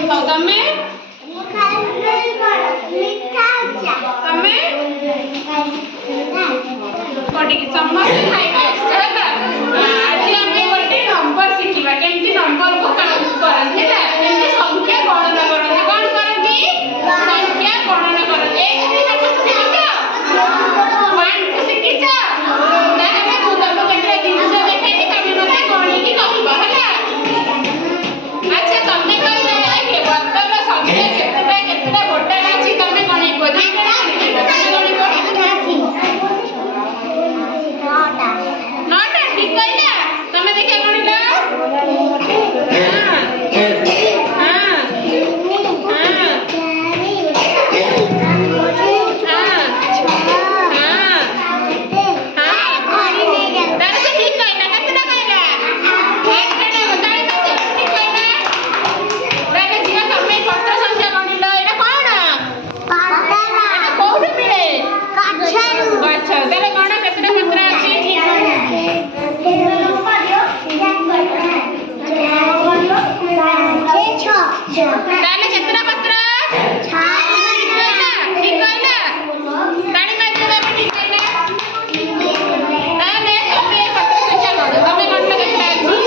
ଆଉ ତମେ ତମେ କୋଟିକି ସମସ୍ତେ ଖାଇକି ଆସିଛ ହେଲା। ଆଜି ଆମେ ଗୋଟେ ନମ୍ବର ଶିଖିବା କେମିତି ନମ୍ବରକୁ କାଉଣ୍ଟ କରନ୍ତି ହେଲା। କେମିତି ସଂଖ୍ୟା ଗଣନା କରନ୍ତି। କଣ କରନ୍ତି? ସଂଖ୍ୟା ଗଣନା କରନ୍ତି। ଏକ ଦୁଇ ସମସ୍ତେ ଶିଖିଛ? 1 2 ଶିଖିଛ? ତାହେଲେ ମୁଁ ତମକୁ କେତେଟା ଜିନିଷ ଦେଖେଇବି ତମେ ମୋତେ ଗଣିକି କହିବ ହେଲା। ଆଚ୍ଛା ତମେ କହିଲେ ବର୍ତ୍ତମାନ ସଂଖ୍ୟା କେତେଟା କେତେଟା ଗୋଟାରେ ଅଛି ତମେ ଗଣିବ। ଦିଟା ଗଣିବ ତମେ ଗଣିବ 9ଟା ଠିକ କହିଲା। ତମେ ଦେଖିଆ ଗଣିଲ। ତାହେଲେ କେତେଟା ପତ୍ର? 6 ଠିକ କହିଲା। ତାଳି ମାରିଦେବେ ଆମେ ଠିକ କହିଲା। ତାହେଲେ ତମେ ପତ୍ର ସଂଖ୍ୟା ଗଣ। ତମେ ଗଣିଲ କେତେଟା ଅଛି?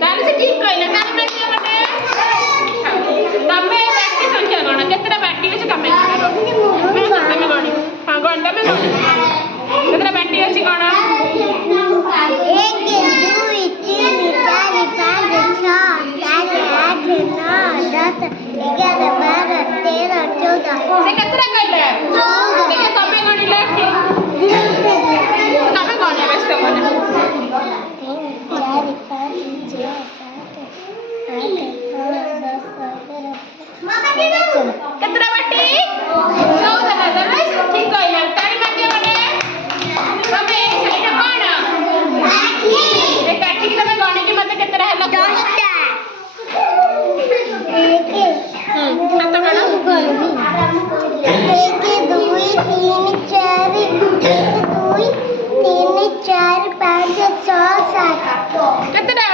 ତାହେଲେ ସେ ଠିକ କହିଲା। ତାଳି ମାରିଦିଅ ଗୋଟେ। ତମେ ବାକି ସଂଖ୍ୟା ଗଣ। କେତେଟା ବାକି ଅଛି ତମେ ଗଣ। ତମେ ଗଣିବ। ହଁ ଗଣ ତମେ ଗଣ। କେତେଟା ବାକି ଅଛି ଗଣ। 1 2 3 4 5 6 7 8 9 10 11 12 13 14 ସେ କେତେଟା କହିଲା? 14 ଦେଖ ତମେ ଗଣିଲ। ତମେ ଗଣ ବ୍ୟସ୍ତ ଗଣ। 3 4 5 6 7 8 9 10 କେତେଟା ବାଟି? 14ଟା। ତମେ ଠିକ କହିଲା। ତାଳି ମାରିଦିଅ ଗୋଟେ। ତମେ ସେଇଟା କଣ? କାଠି। ଏ କାଠିକି ତମେ ଗଣିକି ମତେ କେତେଟା ହେଲା? 10ଟା। ହାତ ଗଣ। 1 2 3 4 1 2 3 4 5 6 7 କେତେଟା?